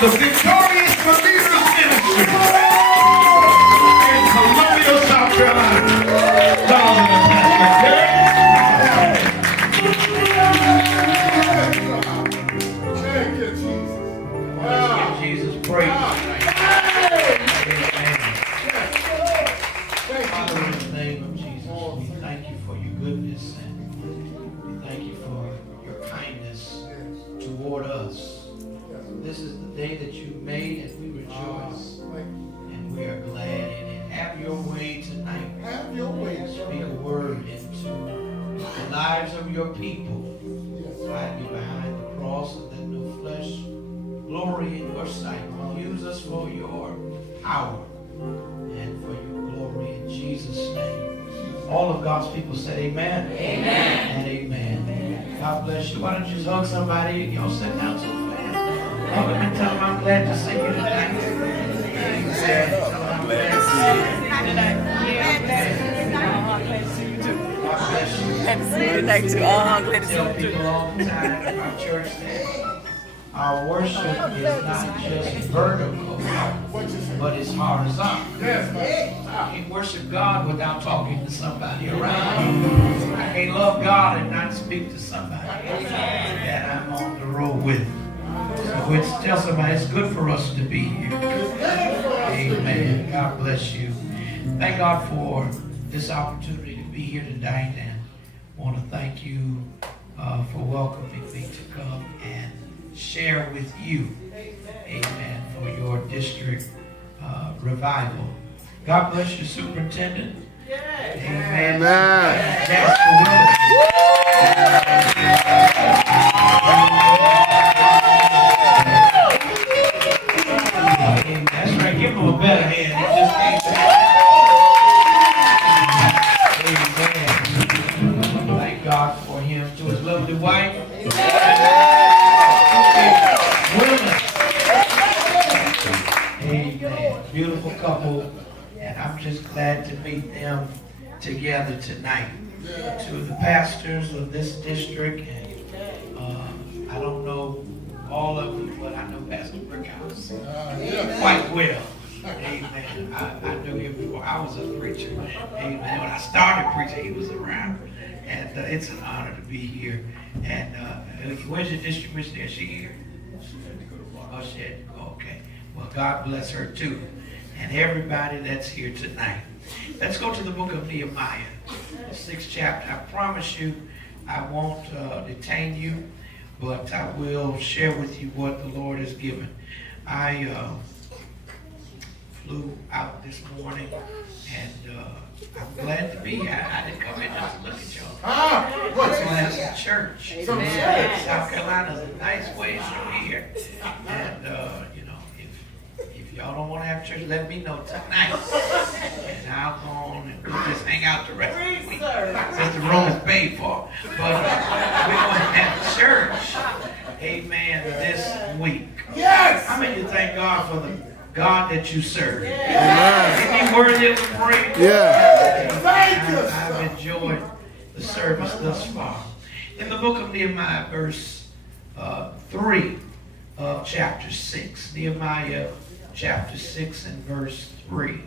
the Victorious Believers Ministry in Columbia, South Carolina. Father and Pastor Derrick. Thank you, Jesus. Wow. Give Jesus praise tonight. Father, in the name of Jesus, we thank you for your goodness and we thank you for your kindness toward us. This is the day that you made and we rejoice and we are glad in it. Have your way tonight. Have your way. Speak a word into the lives of your people. Hide me behind the cross and let no flesh glory in your sight. Use us for your power and for your glory in Jesus' name. All of God's people said amen. Amen. And amen. God bless you. Why don't you just hug somebody? Y'all sit down so fast. Oh, let me tell them I'm glad to see you tonight. I'm glad to see you tonight. God bless you. Glad to see you tonight too. Glad to see Tell you too. people all the time in our church that our worship is not just vertical, but it's horizontal. I can't worship God without talking to somebody around. I can't love God and not speak to somebody that I'm on the road with. So it's, tell somebody it's good for us to be here. Amen. God bless you. Thank God for this opportunity to be here tonight, and I want to thank you for welcoming me to come and share with you, amen, for your district revival. God bless you, Superintendent. Amen. That's right, give him a better hand. He just came back. Amen. Thank God for him. To his lovely wife. Amen. Beautiful couple, and I'm just glad to meet them together tonight. Two of the pastors of this district, and I don't know all of them, but I know Pastor Brickhouse quite well. Amen. I knew him before I was a preacher. Amen. When I started preaching, he was around, and it's an honor to be here. And where's your district missionary? Is she here? Oh, she had to go. Okay. Well, God bless her too, and everybody that's here tonight. Let's go to the book of Nehemiah, the 6th chapter. I promise you I won't detain you, but I will share with you what the Lord has given. I flew out this morning, and I'm glad to be here. I didn't come in just to look at y'all. What's the last church? South Carolina's a nice ways from here. And, you know, if y'all don't want to have church, let me know tonight. And I'll go on and we'll just hang out the rest of the week. Since the room is paid for. But we're going to have church, amen, this week. Yes! How many of you thank God for the God that you serve? Isn't he worthy of the praise? Yeah. I've enjoyed the service thus far. In the book of Nehemiah, verse 3 of chapter 6. Nehemiah chapter 6 and verse 3. It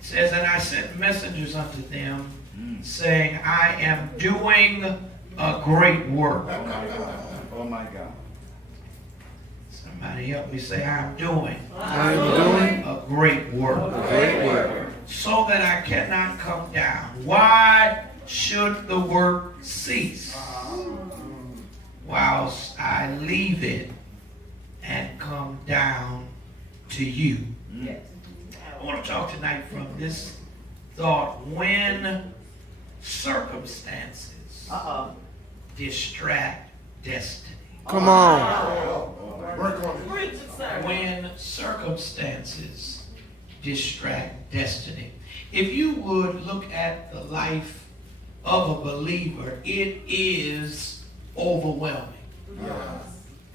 says, "And I sent messengers unto them, saying, I am doing a great work." Oh my God. Somebody help me say, I'm doing a great work. So that I cannot come down. Why should the work cease? Whilst I leave it and come down to you. I want to talk tonight from this thought. When circumstances distract destiny. Come on. When circumstances distract destiny. If you would look at the life of a believer, it is overwhelming.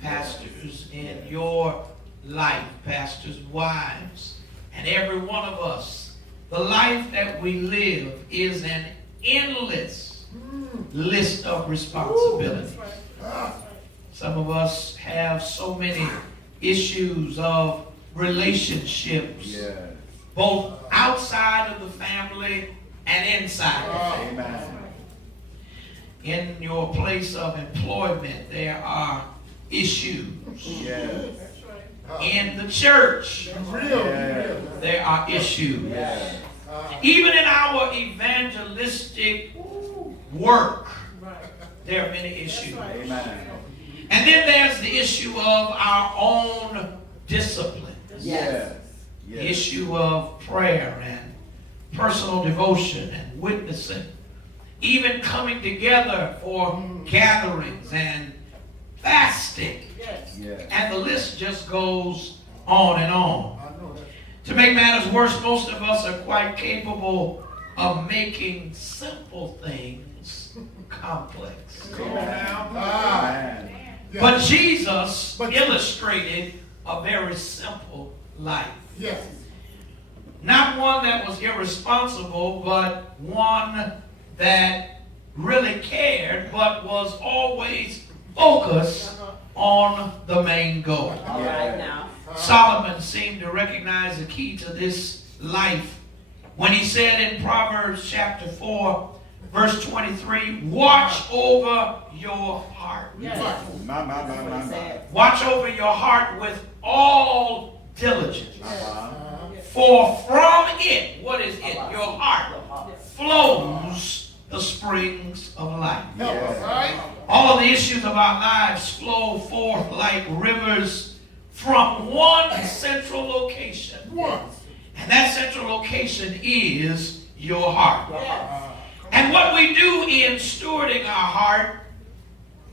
Pastors, in your life, pastors' wives, and every one of us, the life that we live is an endless list of responsibilities. Some of us have so many issues of relationships, Yes. both outside of the family and inside the family. Amen. In your place of employment, there are issues. Yes. In the church, Yes. there are issues. Yes. Even in our evangelistic work, there are many issues. Amen. And then there's the issue of our own discipline. Yes. The Yes. issue of prayer and personal devotion and witnessing. Even coming together for gatherings and fasting. Yes. And the list just goes on and on. To make matters worse, most of us are quite capable of making simple things complex. Amen. But Jesus illustrated a very simple life. Yes. Not one that was irresponsible, but one that really cared, but was always focused on the main goal. All right now. Solomon seemed to recognize the key to this life when he said in Proverbs chapter 4, verse 23, watch over your heart. My. Watch over your heart with all diligence. Uh-huh. For from it, what is it? Your heart flows the springs of life. Yes. All of the issues of our lives flow forth like rivers from one central location. And that central location is your heart. And what we do in stewarding our heart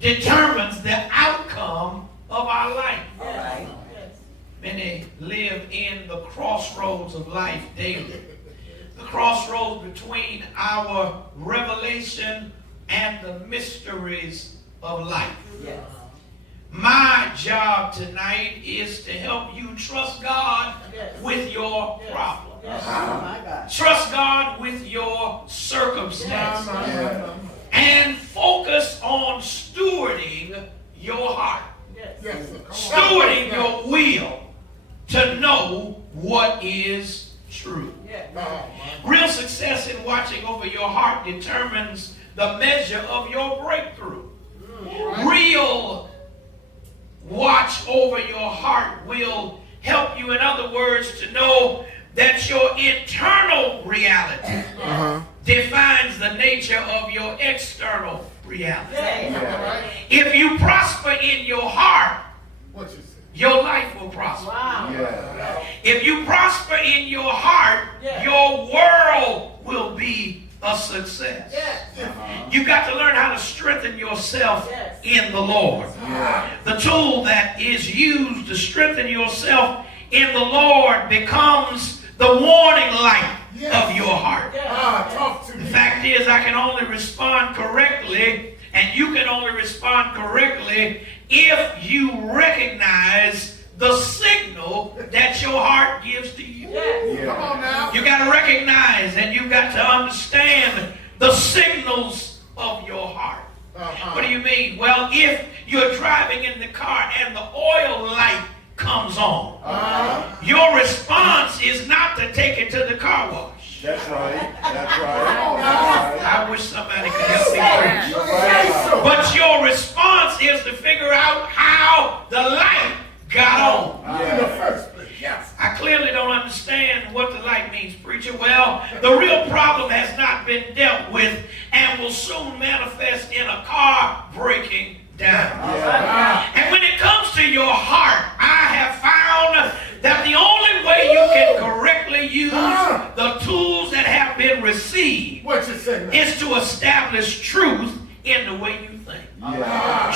determines the outcome of our life. All right. Many live in the crossroads of life daily. The crossroads between our revelation and the mysteries of life. Yes. My job tonight is to help you trust God with your problem. Oh my God. Trust God with your circumstances. Yes. And focus on stewarding your heart. Stewarding your will to know what is true. Real success in watching over your heart determines the measure of your breakthrough. Real watch over your heart will help you, in other words, to know that your internal reality defines the nature of your external reality. If you prosper in your heart, your life will prosper. Wow. Yes. If you prosper in your heart, your world will be a success. You got to learn how to strengthen yourself in the Lord. The tool that is used to strengthen yourself in the Lord becomes the warning light of your heart. The fact is, I can only respond correctly, and you can only respond correctly if you recognize the signal that your heart gives to you. Come on now. You got to recognize and you got to understand the signals of your heart. What do you mean? Well, if you're driving in the car and the oil light comes on, your response is not to take it to the car wash. That's right. That's right. I wish somebody could help me preach. But your response is to figure out how the light got on. In the first place. I clearly don't understand what the light means, preacher. Well, the real problem has not been dealt with and will soon manifest in a car breaking down. And when it comes to your heart, I have found that the only way you can correctly use the tools that have been received is to establish truth in the way you think.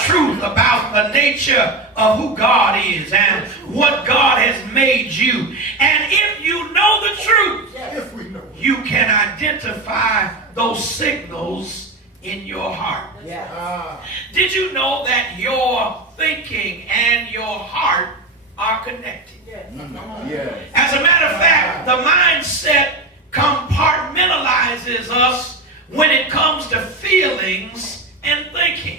Truth about the nature of who God is and what God has made you. And if you know the truth, you can identify those signals in your heart. Did you know that your thinking and your heart are connected? As a matter of fact, the mindset compartmentalizes us when it comes to feelings and thinking.